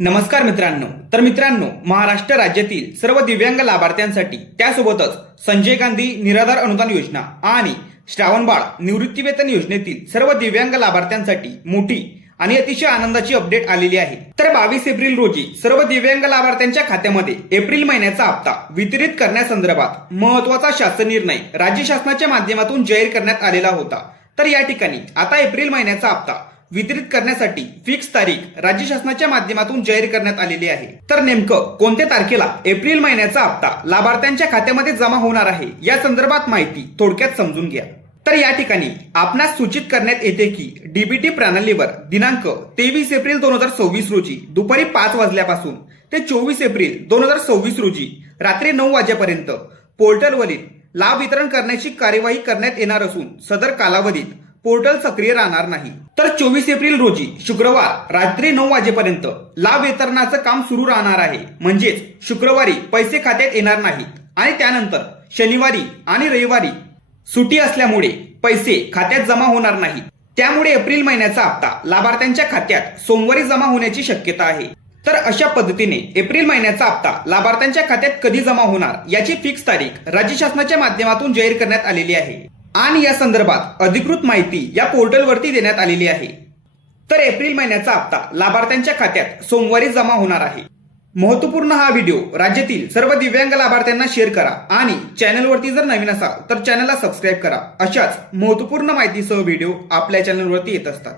नमस्कार मित्रांनो, महाराष्ट्र राज्यातील सर्व दिव्यांग लाभार्थ्यांसाठी त्यासोबतच संजय गांधी निराधार अनुदान योजना आणि श्रावणबाळ निवृत्तीवेतन योजनेतील सर्व दिव्यांग लाभार्थ्यांसाठी मोठी आणि अतिशय आनंदाची अपडेट आलेली आहे। तर 22 एप्रिल रोजी सर्व दिव्यांग लाभार्थ्यांच्या खात्यामध्ये एप्रिल महिन्याचा हप्ता वितरित करण्यासंदर्भात महत्त्वाचा शासन निर्णय राज्य शासनाच्या माध्यमातून जाहीर करण्यात आलेला होता। तर या ठिकाणी आता एप्रिल महिन्याचा हप्ता वितरित करण्यासाठी फिक्स तारीख राज्य शासनाच्या माध्यमातून जाहीर करण्यात आलेली आहे। तर नेमकं कोणत्या तारखेला एप्रिल महिन्याचा हप्ता लाभार्थ्यांच्या खात्यामध्ये जमा होणार आहे या संदर्भात माहिती थोडक्यात समजून घ्या। तर या ठिकाणी आपणास सूचित करण्यात येते की डीबीटी प्रणालीवर दिनांक 23 एप्रिल 2026 रोजी दुपारी 5 वाजल्यापासून ते 24 एप्रिल 2026 रोजी रात्री 9 वाजेपर्यंत पोर्टलवरील लाभ वितरण करण्याची कार्यवाही करण्यात येणार असून सदर कालावधीत पोर्टल सक्रिय राहणार नाही। तर 24 एप्रिल रोजी शुक्रवार रात्री 9 वाजेपर्यंत लाभ वितरणाचं काम सुरू राहणार आहे। म्हणजेच शुक्रवारी पैसे खात्यात येणार नाहीत आणि त्यानंतर शनिवारी आणि रविवारी सुट्टी असल्यामुळे पैसे खात्यात जमा होणार नाहीत। त्यामुळे एप्रिल महिन्याचा हप्ता लाभार्थ्यांच्या खात्यात सोमवारी जमा होण्याची शक्यता आहे। तर अशा पद्धतीने एप्रिल महिन्याचा हप्ता लाभार्थ्यांच्या खात्यात कधी जमा होणार याची फिक्स तारीख राज्य शासनाच्या माध्यमातून जाहीर करण्यात आलेली आहे आणि या संदर्भात अधिकृत माहिती या पोर्टलवरती देण्यात आलेली आहे। तर एप्रिल महिन्याचा हप्ता लाभार्थ्यांच्या खात्यात सोमवारी जमा होणार आहे। महत्त्वपूर्ण हा व्हिडिओ राज्यातील सर्व दिव्यांग लाभार्थ्यांना शेअर करा आणि चॅनलवरती जर नवीन असाल तर चॅनलला सबस्क्राईब करा। अशाच महत्त्वपूर्ण माहितीसह व्हिडिओ आपल्या चॅनलवरती येत असतात।